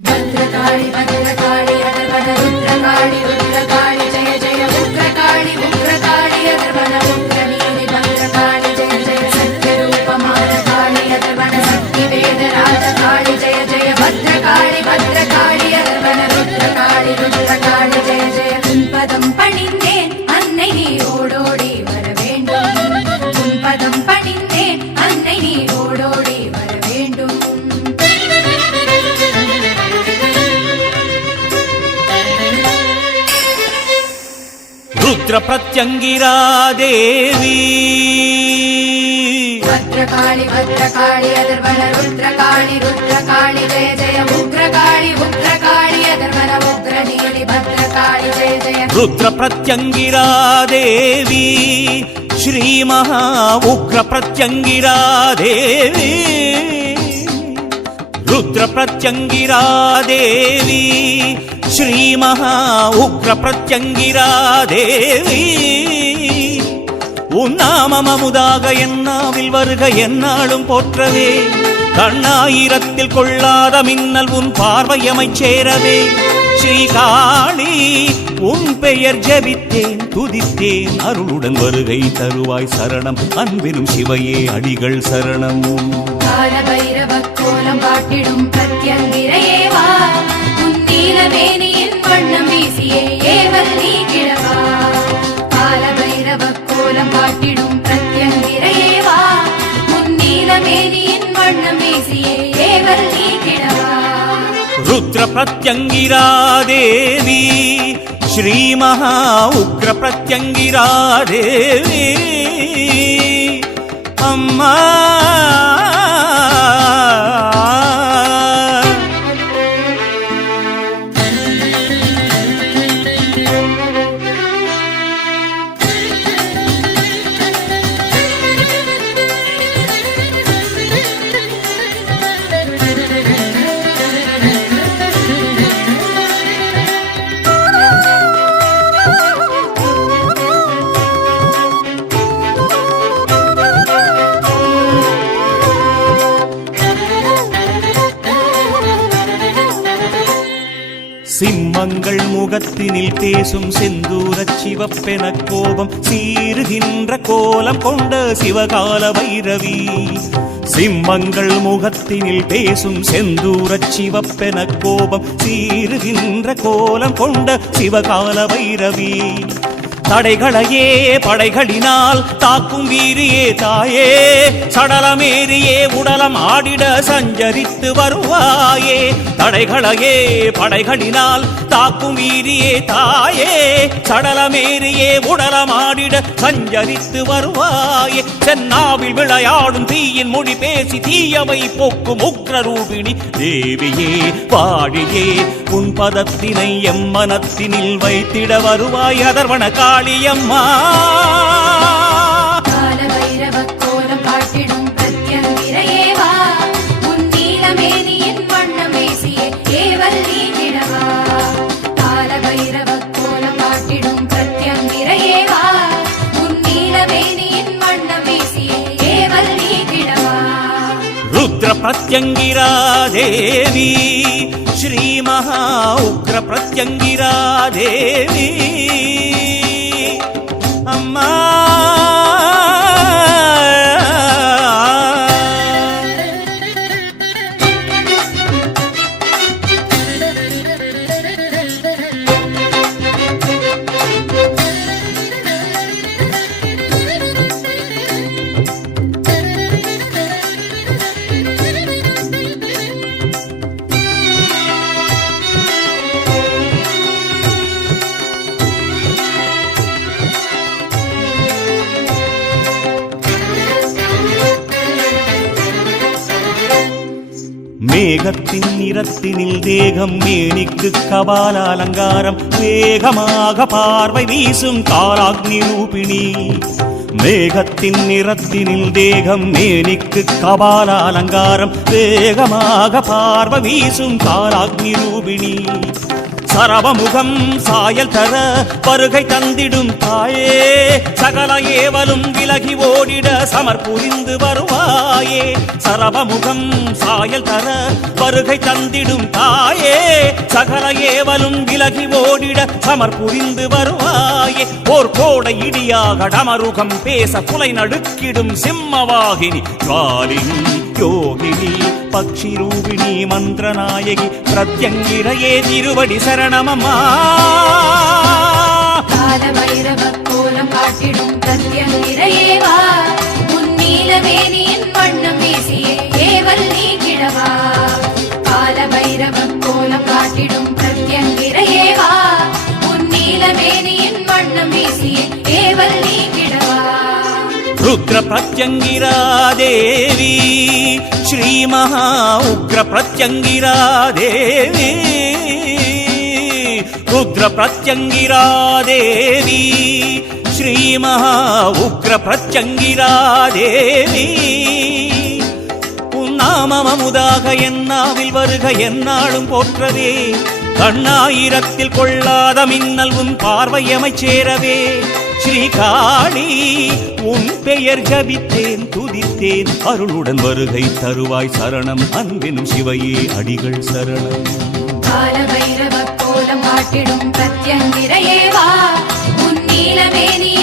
भद्रकाळि भद्रकाळि अधर्वण रुद्रकाळि रुद्रकाळि प्रत्यङ्गिरा देवी भद्रकाणि भद्रकाणि अदर्वन रुद्रकाणि रुद्रकाणि जय जय उग्रकाणि उग्रकाणि अदर्वन उग्रनीलि भद्रकाणि जय जय रुद्रप्रत्यङ्गिरा देवी श्रीमहा उग्रप्रत्यङ्गिरा देवी रुद्रप्रत्यङ्गिरा देवी தேவி ருத்ர பிரத்யங்கிரா தேவி ஸ்ரீ மகா உக்ர பிரத்யங்கிரா தேவி உன் அமுதாக என்னாவில் வருக என்னாலும் போற்றவே. கண்ணாயிரத்தில் கொள்ளாத மின்னல் உன் பார்வையமை சேரவே. ஸ்ரீகாளி உன் பெயர் ஜபித்தேன் துதித்தேன். அருளுடன் வருகை தருவாய் சரணம் அன்பிலும் சிவையே அடிகள் சரணம். வீசியே ஏவல் நீ கிழவா ருத்ர பிரத்யங்கிரா தேவி சிம்மங்கள் முகத்தினில் பேசும் செந்தூர சிவப்பென கோபம் சீருகின்ற கோலம் கொண்ட சிவகால வைரவி சிம்மங்கள் முகத்தினில் பேசும் செந்தூர சிவப்பென கோபம் சீருகின்ற கோலம் கொண்ட சிவகால வைரவி தடைகளையே படைகளினால் தாக்கும் வீரியே தாயே. சடலமேறியே உடலம் ஆடிட சஞ்சரித்து வருவாயே. தடைகளையே படைகளினால் தாக்கும் வீரியே தாயே. சடலமேறியே உடலம் ஆடிட சஞ்சரித்து வருவாயே. சென்னாவில் விளையாடும் தீயின் மொழி பேசி தீயவை போக்கும் உக்ரரூபிணி தேவியே வாழியே உன் பதத்தினை எம் மனத்தினில் வைத்திட வருவாய் அதர்வன காளியம்மா. ருத்ர பிரத்யங்கிரா தேவி ఉగ్ర ప్రత్యంగిరా దేవీ. மேகத்தின் நிறத்தினில் தேகம் மேனிக்கு கபால அலங்காரம். வேகமாக பார்வை வீசும் காலாக்னி ரூபிணி. மேகத்தின் நிறத்தினில் தேகம் மேனிக்கு கபால அலங்காரம். வேகமாக பார்வை வீசும் காலாக்னி ரூபிணி. சரவமுகம் சாயல் தர வருகை தந்திடும் தாயே. சகல ஏவலும் விலகி ஓடிட சமர் புரிந்து வருவாயே. சரவமுகம் சாயல் தர வருகை தந்திடும் தாயே. சகல ஏவலும் விலகி ஓடிட சமர் புரிந்து வருவாயே. ஓர் கோட இடியாக டமருகம் பேச புலை நடுக்கிடும் சிம்மவாகினி காலினி யோகினி. பக்ஷி ரூபிணி மந்திரநாயகி பிரத்யங்கிரையே திருவடி சரணமம்மா. காலபைரவ கோலம் காட்டிடும் பிரத்யங்கிரையேவா முன்னீலமேனியின் ருத்ர பிரத்யங்கிரா தேவி ஸ்ரீ மகா உக்ர பிரத்யங்கிரா தேவி ருத்ர பிரத்யங்கிரா தேவி ஸ்ரீ மகா உக்ர பிரத்யங்கிரா தேவி உன் நாமமமுதாக என்னாவில் வருக என்னாலும் போற்றவே. கண்ணாயிரத்தில் கொள்ளாத மின்னல் உன் பார்வையமைச் சேரவே. ஸ்ரீகாளி உன் பெயர் ஜபித்தேன் துதித்தேன். அருளுடன் வருகை தருவாய் சரணம். அன்பினும் சிவையே அடிகள் சரணம். கால பைரவ கோலம் காட்டிடும் பிரத்யங்கிரையேவா முன்னீலமேனி